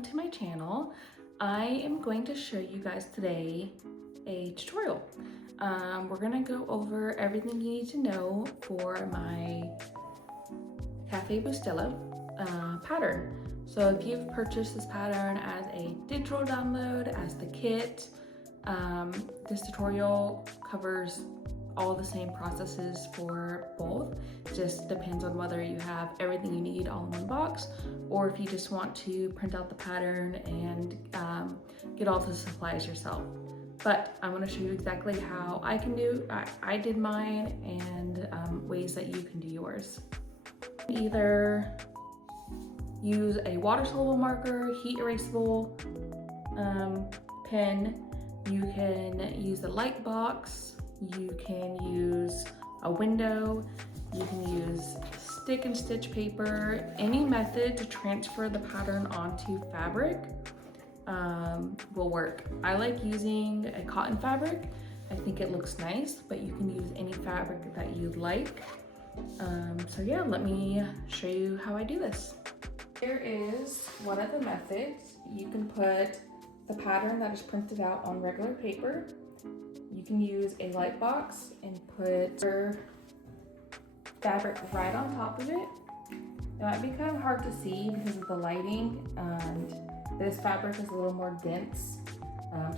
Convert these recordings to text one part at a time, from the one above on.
welcome to my channel. I am going to show you guys today a tutorial. We're gonna go over everything you need to know for my Cafe Bustelo pattern. So if you've purchased this pattern as a digital download, as the kit, this tutorial covers all the same processes for both. Just depends on whether you have everything you need all in one box, or if you just want to print out the pattern and get all the supplies yourself. But I'm going to show you exactly how I did mine, and ways that you can do yours. Either use a water soluble marker, heat erasable pen. You can use the light box. You can use a window. You can use stick and stitch paper. Any method to transfer the pattern onto fabric will work. I like using a cotton fabric. I think it looks nice, but you can use any fabric that you'd like. So yeah, let me show you how I do this. Here is one of the methods. You can put the pattern that is printed out on regular paper. You can use a light box and put your fabric right on top of it. It might be kind of hard to see because of the lighting, and this fabric is a little more dense.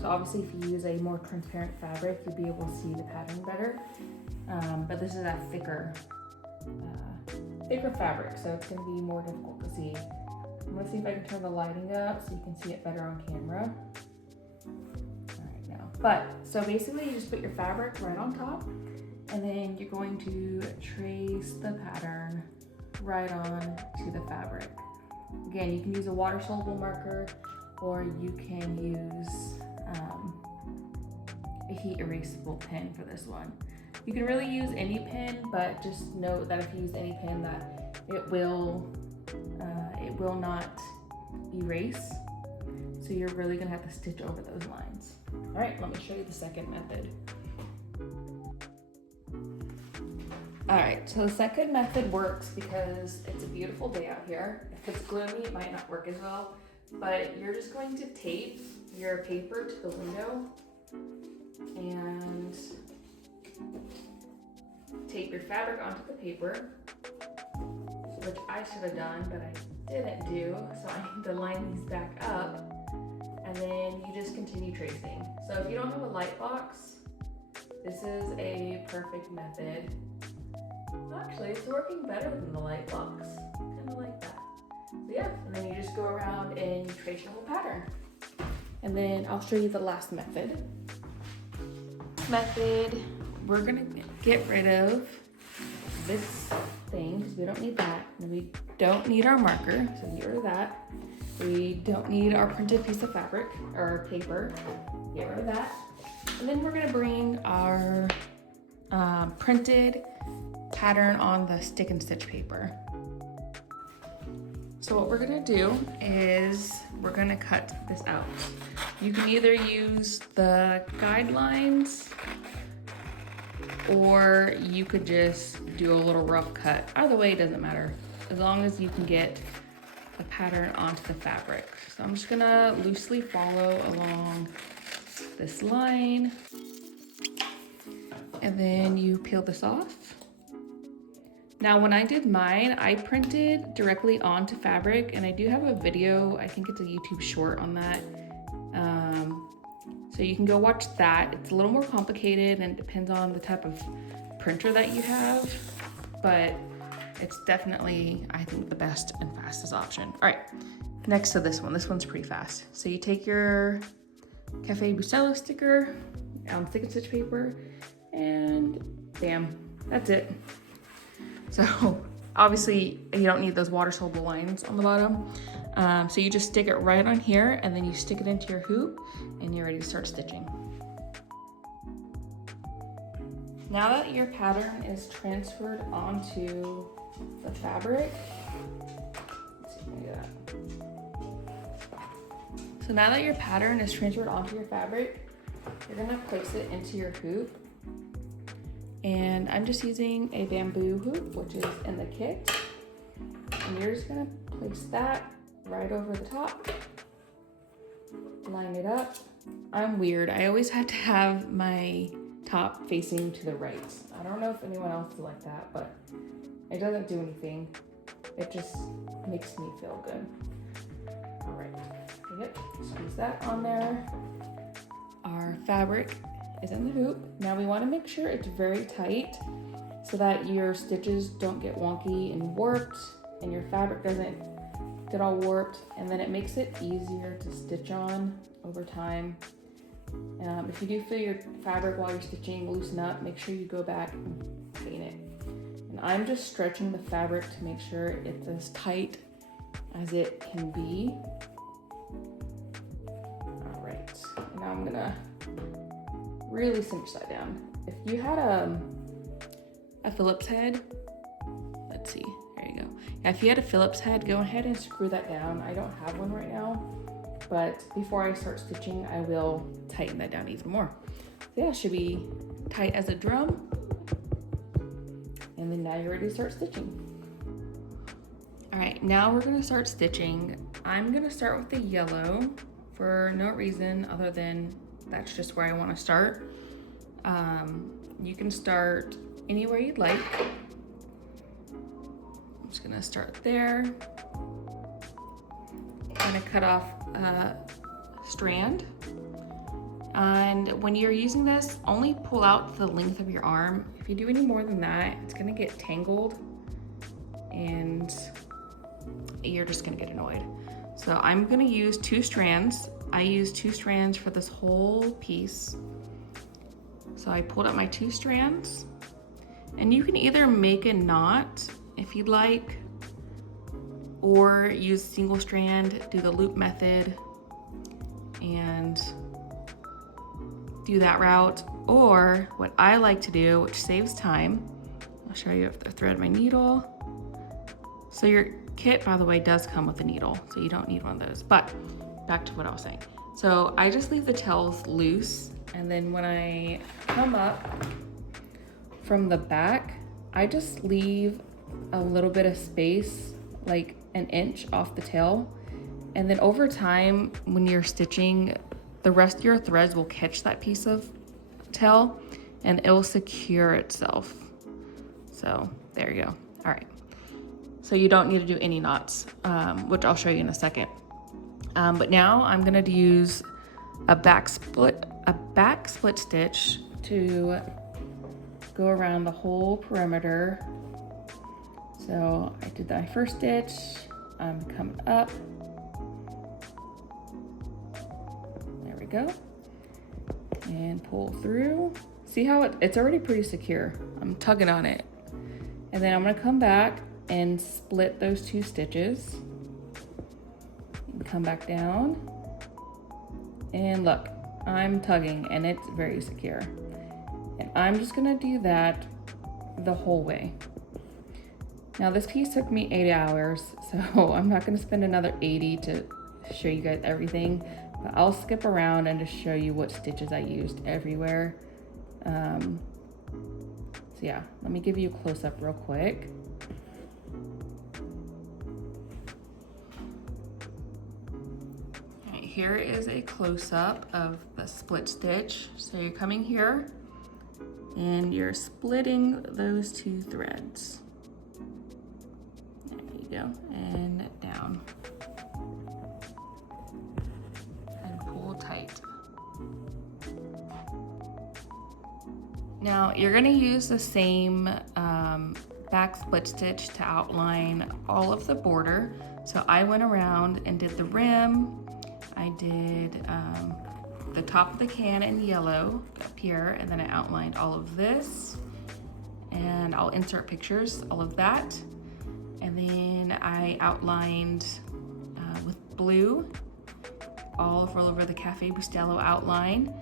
So obviously if you use a more transparent fabric, you'll be able to see the pattern better. But this is a thicker fabric, so it's gonna be more difficult to see. I'm gonna see if I can turn the lighting up so you can see it better on camera. But, so basically you just put your fabric right on top, and then you're going to trace the pattern right on to the fabric. Again, you can use a water soluble marker, or you can use a heat erasable pen for this one. You can really use any pen, but just note that if you use any pen, that it will not erase. So you're really gonna have to stitch over those lines. All right, let me show you the second method. All right, so the second method works because it's a beautiful day out here. If it's gloomy, it might not work as well, but you're just going to tape your paper to the window and tape your fabric onto the paper, which I should have done, but I didn't do, so I need to line these back up. And then you just continue tracing. So if you don't have a light box, this is a perfect method. Actually, it's working better than the light box. Kind of like that. So yeah, and then you just go around and you trace your whole pattern. And then I'll show you the last method. We're gonna get rid of this thing because we don't need that. And we don't need our marker, so get rid of that. We don't need our printed piece of fabric or paper. Get rid of that. And then we're gonna bring our printed pattern on the stick and stitch paper. So what we're gonna do is we're gonna cut this out. You can either use the guidelines, or you could just do a little rough cut. Either way, it doesn't matter, as long as you can get the pattern onto the fabric. So I'm just gonna loosely follow along this line, and then you peel this off. Now when I did mine, I printed directly onto fabric, and I do have a video, I think it's a YouTube short on that. So you can go watch that. It's a little more complicated and it depends on the type of printer that you have, but it's definitely, I think, the best and fastest option. All right, next to this one. This one's pretty fast. So you take your Cafe Bustelo sticker, stick and stitch paper, and bam, that's it. So obviously you don't need those water soluble lines on the bottom. So you just stick it right on here, and then you stick it into your hoop, and you're ready to start stitching. Now that your pattern is transferred onto the fabric, let's see if I can do that. So now that your pattern is transferred onto your fabric, you're gonna place it into your hoop. And I'm just using a bamboo hoop, which is in the kit. And you're just gonna place that right over the top. line it up. I'm weird. I always have to have my top facing to the right. I don't know if anyone else is like that, but it doesn't do anything. It just makes me feel good. All right, yep, squeeze that on there. Our fabric is in the hoop. Now we want to make sure it's very tight so that your stitches don't get wonky and warped and your fabric doesn't get all warped, and then it makes it easier to stitch on over time. If you do feel your fabric while you're stitching loosen up, make sure you go back and clean it. And I'm just stretching the fabric to make sure it's as tight as it can be. All right, now I'm gonna really cinch that down. If you had a Phillips head, let's see, there you go. Yeah, if you had a Phillips head, go ahead and screw that down. I don't have one right now, but before I start stitching, I will tighten that down even more. So yeah, it should be tight as a drum. And then now you're ready to start stitching. All right, now we're gonna start stitching. I'm gonna start with the yellow for no reason other than that's just where I wanna start. You can start anywhere you'd like. I'm just gonna start there. I'm gonna cut off a strand. And when you're using this, only pull out the length of your arm. If you do any more than that, it's gonna get tangled and you're just gonna get annoyed. So I'm gonna use 2 strands. I use 2 strands for this whole piece. So I pulled up my 2 strands, and you can either make a knot if you'd like, or use single strand, do the loop method, and do that route. Or what I like to do, which saves time, I'll show you if I thread my needle. So your kit, by the way, does come with a needle, so you don't need one of those. But back to what I was saying. So I just leave the tails loose, and then when I come up from the back, I just leave a little bit of space, like an inch off the tail. And then over time, when you're stitching, the rest of your threads will catch that piece of tail and it will secure itself. So there you go. All right. So you don't need to do any knots, which I'll show you in a second. But now I'm gonna use a back split stitch to go around the whole perimeter. So I did my first stitch, I'm coming up. There we go. And pull through. See how it's already pretty secure. I'm tugging on it. And then I'm gonna come back and split those 2 stitches. And come back down. And look, I'm tugging and it's very secure. And I'm just gonna do that the whole way. Now this piece took me 8 hours, so I'm not gonna spend another 80 to show you guys everything, but I'll skip around and just show you what stitches I used everywhere. So yeah, let me give you a close-up real quick. All right, here is a close-up of the split stitch. So you're coming here and you're splitting those 2 threads. There you go, and down. And pull tight. Now you're gonna use the same back split stitch to outline all of the border. So I went around and did the rim. I did the top of the can in yellow up here, and then I outlined all of this. And I'll insert pictures, all of that. And then I outlined with blue all over the Cafe Bustelo outline.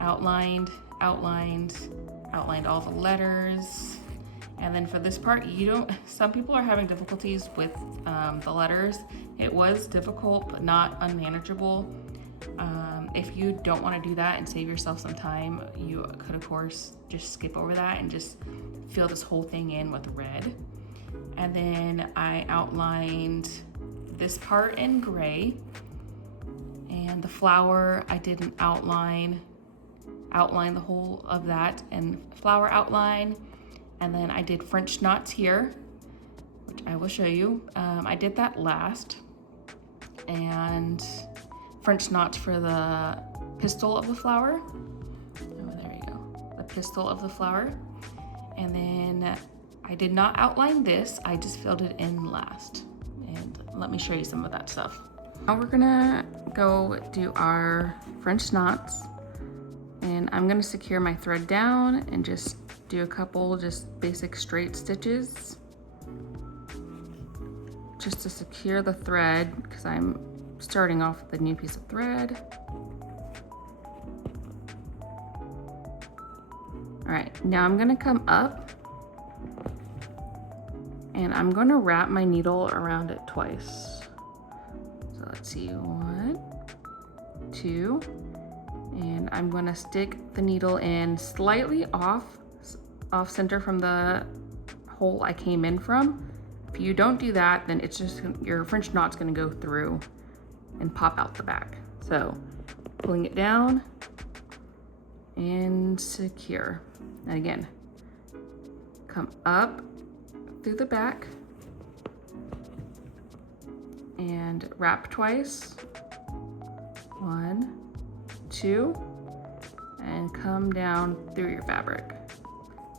Outlined all the letters. And then for this part, some people are having difficulties with the letters. It was difficult, but not unmanageable. If you don't want to do that and save yourself some time, you could of course just skip over that and just fill this whole thing in with red. And then I outlined this part in gray, And the flower, I did an outline the whole of that and flower outline. And then I did French knots here, which I will show you. I did that last. And French knots for the pistil of the flower. Oh, there you go, the pistil of the flower. And then I did not outline this, I just filled it in last. And let me show you some of that stuff. Now we're gonna go do our French knots. And I'm gonna secure my thread down and just do a couple just basic straight stitches. Just to secure the thread, because I'm starting off with a new piece of thread. All right, now I'm gonna come up and I'm gonna wrap my needle around it twice. So let's see, 1, 2, and I'm gonna stick the needle in slightly off center from the hole I came in from. If you don't do that, then it's just, your French knot's gonna go through and pop out the back. So pulling it down and secure. And again, come up through the back and wrap twice. 1, 2, and come down through your fabric.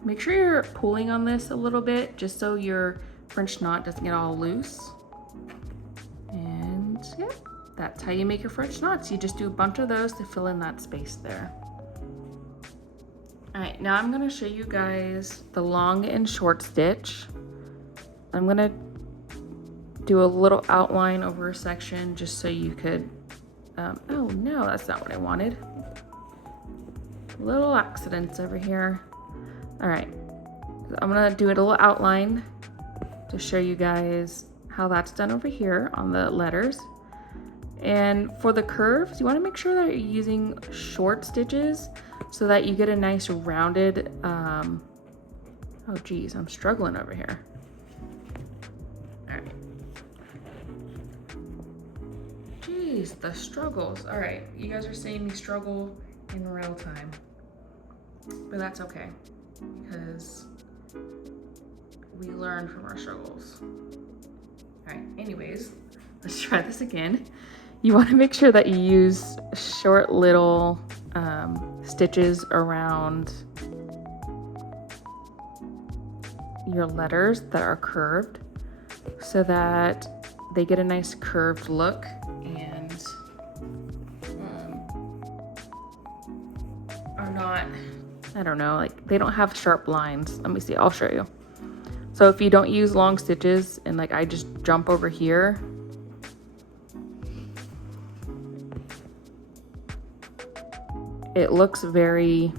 Make sure you're pulling on this a little bit just so your French knot doesn't get all loose. And yeah, that's how you make your French knots. You just do a bunch of those to fill in that space there. All right, now I'm gonna show you guys the long and short stitch. I'm gonna do a little outline over a section just so you could, oh no, that's not what I wanted. Little accidents over here. All right, I'm gonna do it a little outline to show you guys how that's done over here on the letters. And for the curves, you wanna make sure that you're using short stitches so that you get a nice rounded, oh geez, I'm struggling over here. All right. Geez, the struggles. All right, you guys are seeing me struggle in real time, but that's okay because we learn from our struggles. All right, anyways, let's try this again. You want to make sure that you use short little stitches around your letters that are curved so that they get a nice curved look and are not, I don't know, like they don't have sharp lines. Let me see, I'll show you. So if you don't use long stitches and like I just jump over here, it looks very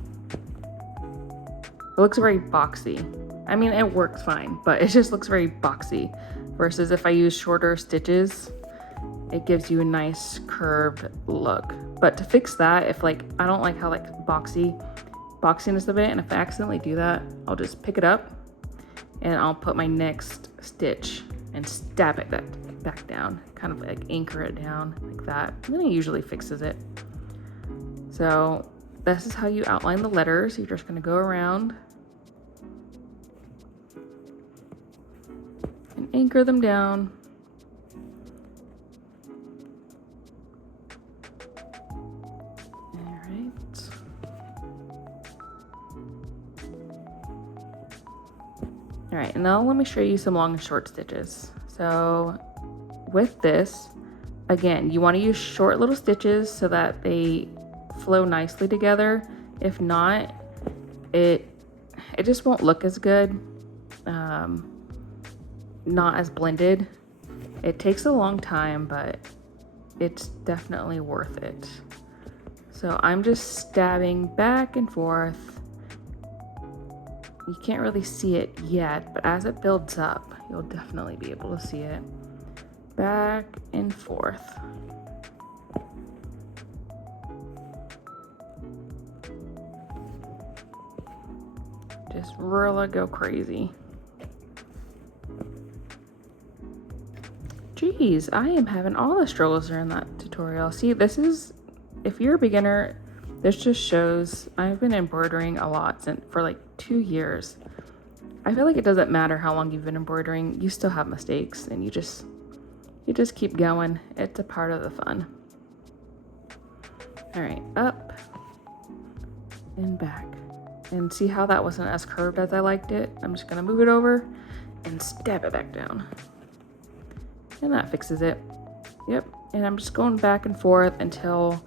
boxy. I mean, it works fine, but it just looks very boxy. Versus if I use shorter stitches, it gives you a nice curved look. But to fix that, if like, I don't like how like boxiness of it, and if I accidentally do that, I'll just pick it up and I'll put my next stitch and stab it back down, kind of like anchor it down like that. And then it usually fixes it. So this is how you outline the letters. You're just gonna go around and anchor them down. All right. All right, and now let me show you some long and short stitches. So with this, again, you wanna use short little stitches so that they flow nicely together. If not, it just won't look as good, not as blended. It takes a long time, but it's definitely worth it. So I'm just stabbing back and forth. You can't really see it yet, but as it builds up, you'll definitely be able to see it. Back and forth. Just really go crazy. Geez, I am having all the struggles during that tutorial. tutorial. See, this is, if you're a beginner, this just shows I've been embroidering a lot for like 2 years. I feel like it doesn't matter how long you've been embroidering, you still have mistakes, and you just keep going. It's a part of the fun. All right, up and back. And see how that wasn't as curved as I liked it? I'm just gonna move it over and stab it back down. And that fixes it. Yep, and I'm just going back and forth until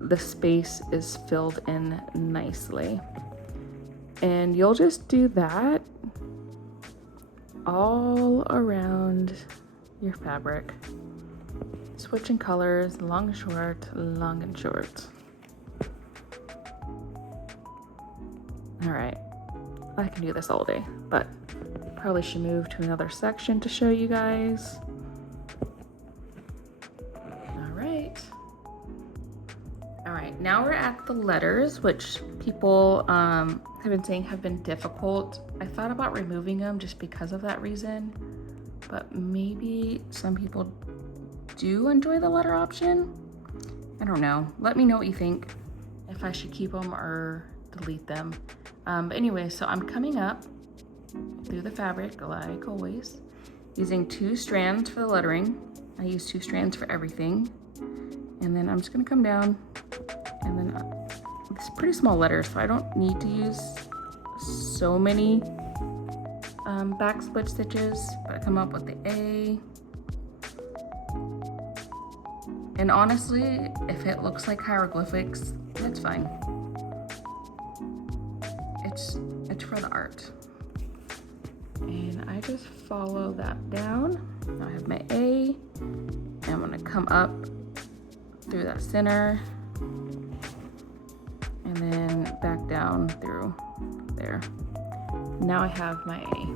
the space is filled in nicely. And you'll just do that all around your fabric. Switching colors, long and short, long and short. All right, I can do this all day, but probably should move to another section to show you guys. All right, now we're at the letters, which people have been saying have been difficult. I thought about removing them just because of that reason, but maybe some people do enjoy the letter option. I don't know. Let me know what you think, if I should keep them or delete them. But anyway, so I'm coming up through the fabric like always, using 2 strands for the lettering. I use 2 strands for everything. And then I'm just gonna come down, and then it's pretty small letters, so I don't need to use so many back split stitches, but I come up with the A. And honestly, if it looks like hieroglyphics, that's fine. It's for the art. And I just follow that down. Now I have my A, and I'm gonna come up through that center and then back down through there. Now I have my A.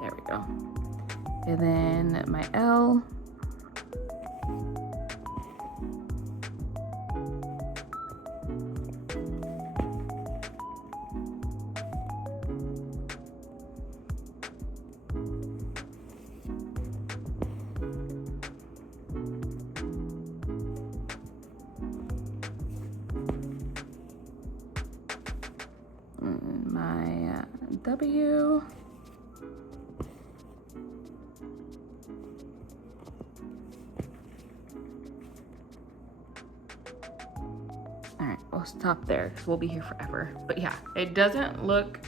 There we go. And then my L. My W. All right, we'll stop there because we'll be here forever. But yeah, it doesn't look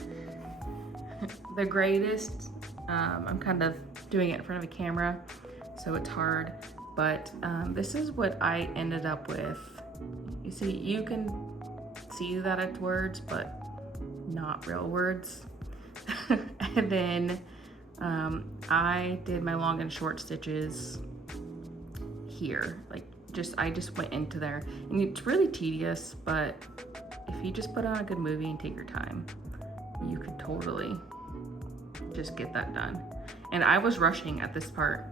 the greatest. I'm kind of doing it in front of a camera, so it's hard. But this is what I ended up with. You see, you can see that it's words, but not real words. And then I did my long and short stitches here. I just went into there, and it's really tedious, but if you just put on a good movie and take your time, you could totally just get that done. And I was rushing at this part.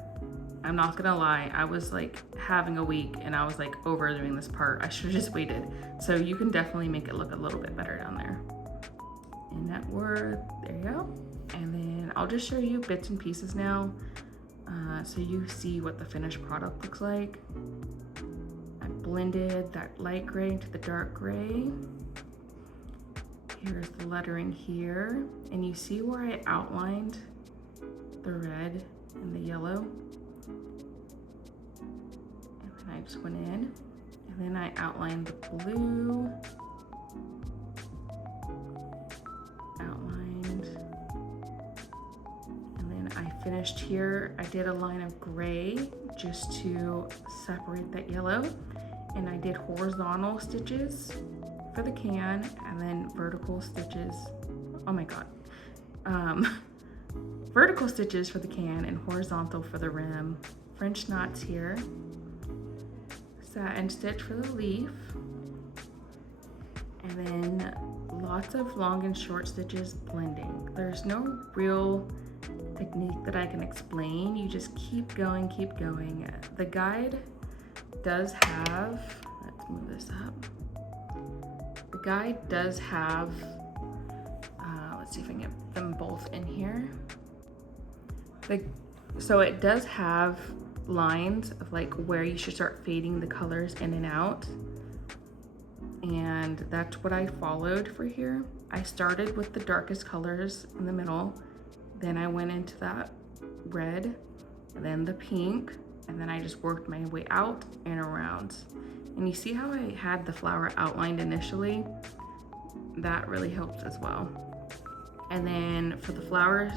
I'm not gonna lie, I was like having a week and I was like overdoing this part. I should have just waited. So you can definitely make it look a little bit better down there. And that word, there you go. And then I'll just show you bits and pieces now, so you see what the finished product looks like. I blended that light gray into the dark gray. Here's the lettering here. And you see where I outlined the red and the yellow? And then I just went in, and then I outlined the blue. Finished here. I did a line of gray just to separate that yellow, and I did horizontal stitches for the can and then vertical stitches. Oh my god. Vertical stitches for the can and horizontal for the rim. French knots here. Satin stitch for the leaf. And then lots of long and short stitches blending. There's no real technique that I can explain. You just keep going, keep going. The guide does have, let's move this up. The guide does have, let's see if I can get them both in here. So it does have lines of like where you should start fading the colors in and out. And that's what I followed for here. I started with the darkest colors in the middle, then I went into that red, and then the pink, and then I just worked my way out and around. And you see how I had the flower outlined initially? That really helps as well. And then for the flower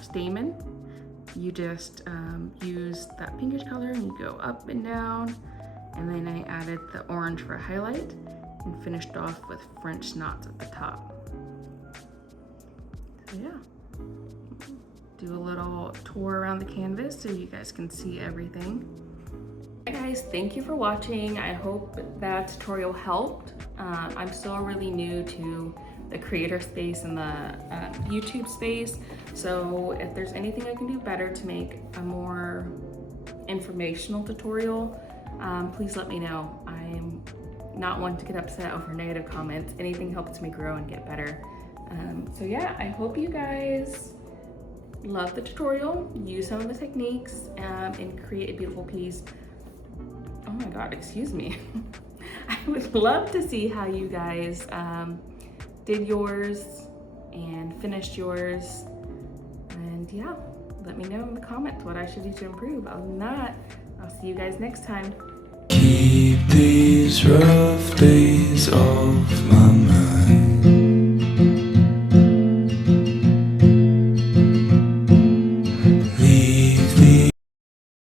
stamen, you just use that pinkish color and you go up and down. And then I added the orange for a highlight and finished off with French knots at the top. So yeah, do a little tour around the canvas so you guys can see everything. Hi guys, thank you for watching. I hope that tutorial helped. I'm still really new to the creator space and the YouTube space. So if there's anything I can do better to make a more informational tutorial, please let me know. I'm not one to get upset over negative comments. Anything helps me grow and get better. So yeah, I hope you guys love the tutorial, use some of the techniques, and create a beautiful piece. Oh my God, excuse me. I would love to see how you guys did yours and finished yours. And yeah, let me know in the comments what I should do to improve. Other than that, I'll see you guys next time. Keep these rough days off my mind.